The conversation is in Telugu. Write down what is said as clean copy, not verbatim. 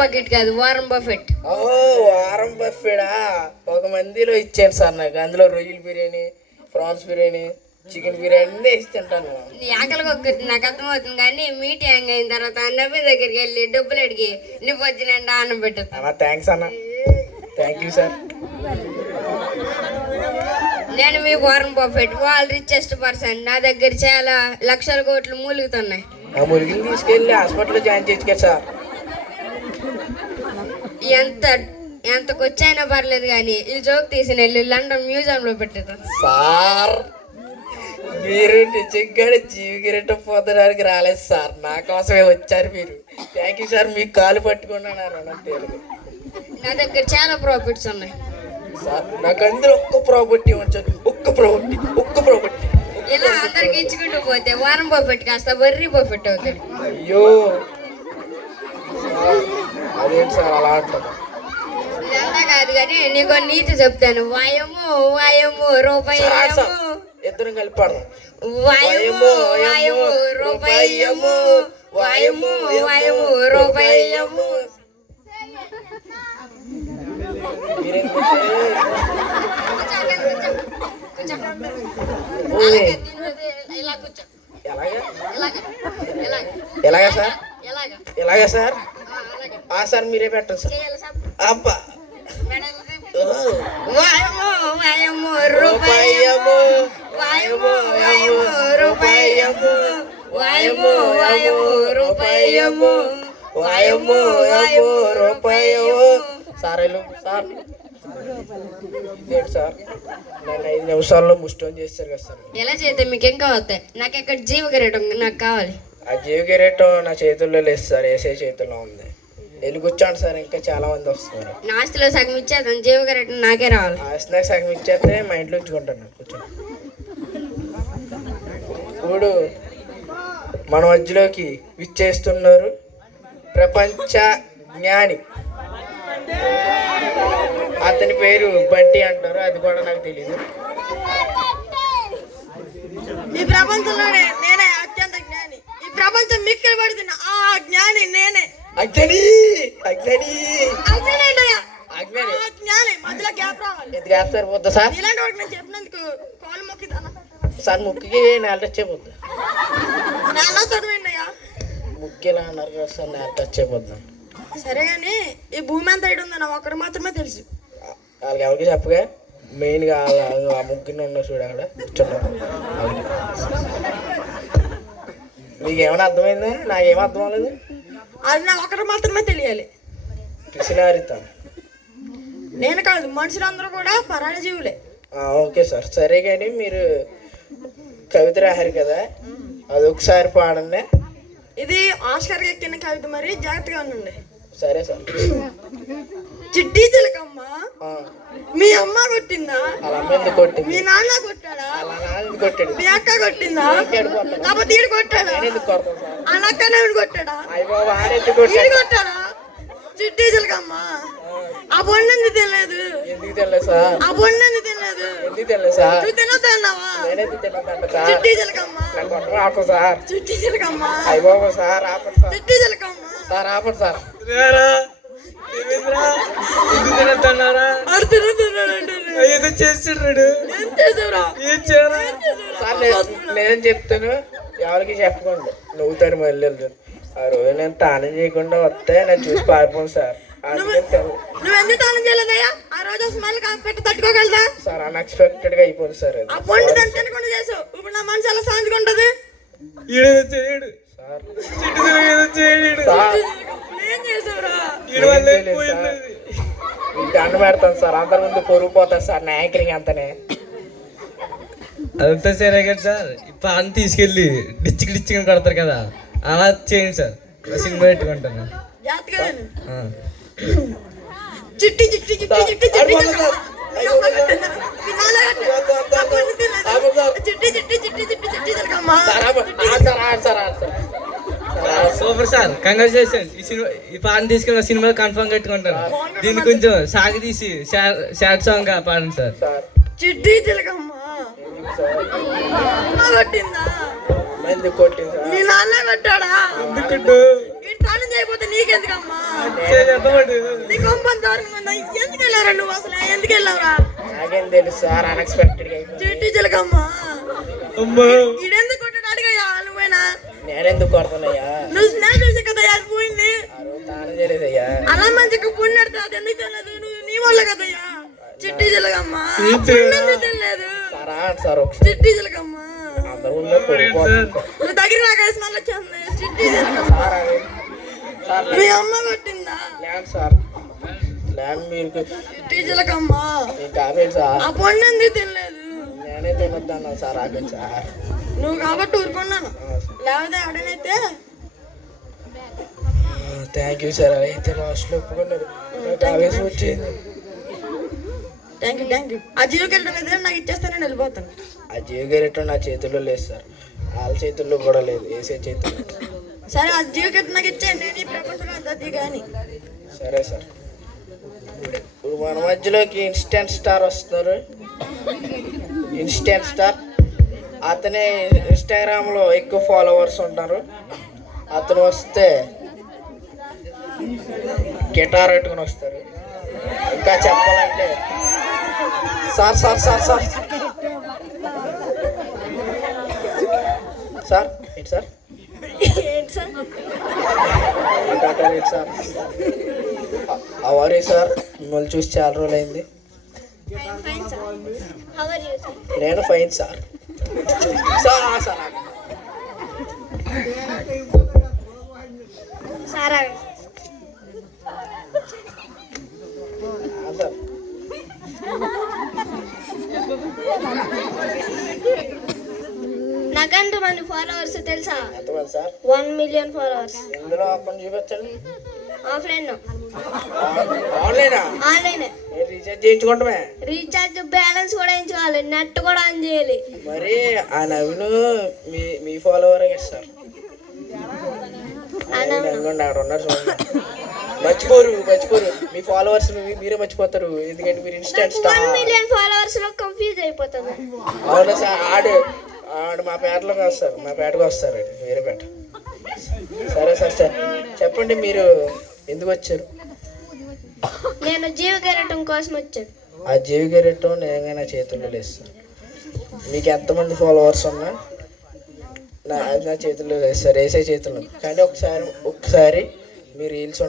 బకెట్ కాదు, వారం బఫెట్. ఓ వారం బఫెడా? ఒక మందిలో ఇచ్చాను సార్ నాకు. అందులో రొయ్యల బిర్యానీ, ప్రాన్స్ బిర్యానీ, చికెన్ బిర్యానీ అన్నీ వేసి తింటాను. నీ ఆకలికి ఒక్కటి నాకు అర్థమవుతుంది, కానీ మీటింగ్ అయిన తర్వాత నవ్వి దగ్గరికి వెళ్ళి డబ్బులు అడిగి నీ పొద్దునండి అన్నం పెట్టదు. అన్న థ్యాంక్స్ అన్న, థ్యాంక్ యూ సార్. నేను మీ వారం బఫెట్, వాళ్ళు రిచెస్ట్ పర్సన్. నా దగ్గర చాలా లక్షల కోట్లు మూలుగుతున్నాయి. ఆ మురిగిని తీసుకెళ్ళి హాస్పిటల్లో జాయిన్ చేసుకెళ్ళి సార్. ఎంత కొచ్చైనా పర్లేదు, కానీ ఈ జోక్ తీసిన వెళ్ళి లండన్ మ్యూజియంలో పెట్టేది. సార్ మీరు నిజంగా జీవిగిరెట్ట పోతడానికి రాలేదు సార్, నా కోసమే వచ్చారు మీరు. Thank you sir. మీకు కాలు పట్టుకున్నాను రుణం తెలుగు. నా దగ్గర చాలా ప్రాఫిట్స్ ఉన్నాయి సార్. నాకు అందరూ ఒక్క ప్రాపర్టీ ఉంచారు, ఒక్క ప్రాపర్టీ. ఇలా అందరికి ఇచ్చుకుంటూ పోతే వారం బఫెట్ కాస్త వర్రీ బఫెట్ అవుతుంది. అయ్యో అదేంటి సార్ అలా అంటారు? ఇదంతా కాదు, కానీ నీకు నీతి చెప్తాను. వాయము వాయము రూపాయి, ఇద్దరం కలిపి పాడదాం. వాయము వాయము రూపాయము, వాయము వాయము రూపాయము. ఎలాగా సార్? ఎలాగా సార్? సార్ మీరే పెట్టండి సార్. అబ్బా వాయము వాయము రూపాయము, వాయము వాయము రూపాయము, వాయము వాయము రూపాయము, వాయము వాయము రూపాయము. సార్ సార్ ఏంటి సార్, నన్ను 5 నిమిషాల్లో ముష్టం చేస్తారు కదా సార్. ఎలా చేస్తే మీకు ఇంకా వస్తాయి? నాకు ఎక్కడ జీవకరేటం నాకు కావాలి. ఆ జీవగిరేటం నా చేతుల్లో లేదు సార్, ఏసే చేతుల్లో ఉంది. వెళ్ళి కూర్చోండి సార్, ఇంకా చాలా మంది వస్తున్నారు. నా ఆస్తిలో సగం ఇచ్చేద్దాం, జీవకరేటం నాకే రావాలి. ఆస్తికి సగం ఇచ్చేస్తే మా ఇంట్లో ఉంచుకుంటాను. కూర్చోండి. ఇప్పుడు మన మధ్యలోకి విచ్చేస్తున్నారు ప్రపంచ జ్ఞాని. అతని పేరు బంటి అంటారు, అది కూడా నాకు తెలియదు. ఈ ప్రపంచంలోనే నేనే అత్యంత జ్ఞాని. ఈ ప్రపంచం మిక్కలు పడుతున్న ఆ జ్ఞాని నేనే. అజ్ఞాని అజ్ఞాని జ్ఞాని మధ్యలో గ్యాప్ రావాలి. ఎంత గ్యాప్ సరిపోద్దా సార్? ఇలాంటి వాటికి నేను చెప్పినందుకు కాలు మొక్కిదానా సార్? ముక్కికి నేల టచ్ అయిపోద్దా? నాన్న చదివండి అయ్యా. ముక్కి ఎలా అన్నారు కదా సార్, నేల టచ్ అయిపోద్దాం. సరే కానీ ఈ భూమి అంతా ఇడు ఉందో నా ఒక్కడు మాత్రమే తెలుసు. వాళ్ళకి ఎవరికి చెప్పగా మెయిన్గా ఆ ముగ్గురిని ఉన్న చూడు అక్కడ కూర్చున్నాం. మీకు ఏమైనా అర్థమైందా? నాకేమో అర్థం అవ్వలేదు. అది నా ఒక్కడు మాత్రమే తెలియాలి. పిసినారితా నేను కాదు, మనుషులందరూ కూడా పరాణ జీవులే. Okay sir. సరే కానీ మీరు కవిత రాశారు కదా, అది ఒకసారి పాడండి. ఇది ఆస్కార్ ఎక్కిన కవిత, మరి జాగ్రత్తగా ఉండండి. సరే సార్. చిట్టి చిలకమ్మ మీ అమ్మ కొట్టిందా? అలా అమ్మ కొట్టింది. మీ నాన్న కొట్టాడా? అలా నాన్న కొట్టాడు. మీ అక్క కొట్టిందా? కాకపోతే ఈడు కొట్టాడా? ఆ అక్కనే కొట్టాడా? ఈడు కొట్టాడా? చిట్టి చిలకమ్మ ఆ పొండు ఎందుకు తినలేదు? ఎందుకు తినలేదు సార్? ఆ పొండు ఎందుకు తినలేదు? ఎందుకు తినలేదు సార్? నువ్వు తినొద్దన్నావా? చిట్టి చిలకమ్మ సార్, చిట్టి చిలకమ్మ అయిపోయి సార్ ఆపండి సార్. చిట్టి చిలకమ్మ సార్ ఆపండి సార్. ఏదో చేసాడు. సార్ నేను చెప్తాను, ఎవరికి చెప్పకండి, నవ్వుతారు మళ్ళీ వెళ్తారు. ఆ రోజు నేను తానం చేయకుండా వస్తే నేను చూసి పారిపోను సార్. నువ్వెందుకు తానం చేయలేదయ్యా? ఆ రోజు స్మెల్ పెట్టి తట్టుకోగలదా సార్? అన్ఎక్స్పెక్టెడ్ గా అయిపోయింది సార్. ఆ పొండు దాన్ని తినకుండా చేసావు. ఇప్పుడు నా మనసు ఎలా సాంచుకుంటది? చేయడు ఏం చేసావురా? దండ పెడతాను సార్, అందరి ముందు పొరుగు పోతారు సార్ నా యాంకరింగ్ అంతనే. అదంతా సరే కదా సార్. ఇప్పుడు అన్ని తీసుకెళ్ళి డిచ్చికి కడతారు కదా, అలా చేయండి సార్. సినిమా పెట్టుకుంటాను. చిట్టి చిట్టి చిట్టి చిట్టి చిట్టి సూపర్ సార్, కంగ్రాచులేషన్. ఈ పాటను తీసుకెళ్ళి సినిమా కన్ఫర్మ్ కట్టుకుంటాను. దీన్ని కొంచెం సాగి తీసి షార్ట్ సాంగ్ గా పాడండి సార్. చిట్టి చిలకమ్మ కొట్టిందా? మీ నాన్న కొట్టాడా? తాళం చేయకపోతే నీకెందుకమ్మా? నీ కొంపని దారుణంగా ఉందా? ఎందుకు వెళ్ళారా నువ్వు అసలు? ఎందుకు వెళ్ళావురా? నాకేం తెలుసు సార్, అన్ఎక్స్పెక్టెడ్గా అయిపోయింది. చిట్టి చిలకమ్మా అమ్మా ఈడెందుకు కొట్టాడు? అడిగయ్యా నువ్వేనా? నేనెందుకు కొడుతున్నాయ్యా? నువ్వు స్నాప్ చేసే కదా అది పోయింది. ఆ రోజు తాను చేయలేదయ్యా. అలా మంచిగా పుణ్యడతా అది ఎందుకు తెలియదు? నువ్వు నీ వల్ల కదయ్యా. చిట్టి చిలకమ్మా పుణ్యం తెలియదు. సార్ ఆగండి సార్ ఒకసారి. చిట్టి చిలకమ్మా అందరూ ఉందో కొడుకుపోతుంది. నువ్వు దగ్గర నాకు వేసి మళ్ళీ వచ్చేస్తుంది. చిట్టి చిలకమ్మా సార్ ఆగండి. సార్ మీ అమ్మ కొట్టిందా? ల్యాండ్ సార్, ల్యాండ్ మీరు చిట్టి చిలకమ్మా మీకు కాలేదు సార్. ఆ పుణ్యం ఎందుకు తెలియదు? నేనే తినొద్దన్నాను సార్, ఆగండి సార్. నువ్వు కాబట్టి ఊరుకున్నాను, లేకపోతే ఎవడనైతే. Thank you sir. అయితే లాస్ట్లో ఒప్పుకున్నారు. నాకు ఆవేశం వచ్చింది. Thank you. ఆ జీవో కెళ్ళడం ఏదైనా నాకు ఇచ్చేస్తే నేను వెళ్ళిపోతాను. ఆ జీవగరెట్టో నా చేతుల్లో లేదు సార్, వాళ్ళ చేతుల్లో కూడా లేదు, వేసే చేతుల్లో. సరే ఆ జీవో కెట్ నాకు ఇచ్చేయండి, నేను ఈ ప్రపంచంలో అంతా కానీ. సరే సార్. ఇప్పుడు మన మధ్యలోకి ఇన్స్టెంట్ స్టార్ వస్తున్నారు. ఇన్స్టెంట్ స్టార్ అతనే ఇన్స్టాగ్రామ్లో ఎక్కువ ఫాలోవర్స్ ఉంటారు. అతను వస్తే గిటార్ పెట్టుకుని వస్తారు. ఇంకా చెప్పాలంటే sir sir sir sir sir ఏంటి సార్? ఏంటి సార్? గిటార్ ఏంటి సార్? అవరే సార్, మిమ్మల్ని చూసి చాలా రోజులు అయింది. నేను ఫైన్ సార్. సార్ సార్ సారా సార్ నాకంటూ మంది ఫాలోవర్స్ తెలుసా? ఎంతమంది సార్? 1 మిలియన్ ఫాలోవర్స్. ఇందులో అకౌంట్ చూపించండి. ఆఫ్లైన్ ఆన్లైనా? ఆన్లైన్ రీఛార్జ్ చేయించుకుంటామే. రీఛార్జ్ బ్యాలెన్స్ కూడా వేయించుకోవాలి, నెట్ కూడా ఆన్ చేయాలి. మరి ఆ నవీను మీ ఫాలోవర్ సార్. నవ్వండి, అక్కడ ఉన్నారు చూడండి. మర్చిపోరు మీ ఫాలోవర్స్ మీరే మర్చిపోతారు, ఎందుకంటే మీరు ఇన్స్టెంట్ 1 స్టార్. మిలియన్ ఫాలోవర్స్ లో కన్ఫ్యూజ్ అయిపోతుంది. అవునా సార్? ఆడు మా పేటలోకి వస్తారు, మా పేటకు వస్తారు, వేరే పేట. సరే సార్ సార్ చెప్పండి, మీరు ఎందుకు వచ్చారు? నేను జీవకెరటం కోసం వచ్చాను. ఆ జీవిగరెట్టో నేను నా చేతుల్లో లేదు సార్. మీకు ఎంతమంది ఫాలోవర్స్ ఉన్నా నా చేతుల్లో లేదు సార్, వేసే చేతుల్లో. కానీ ఒకసారి మీ రీల్స్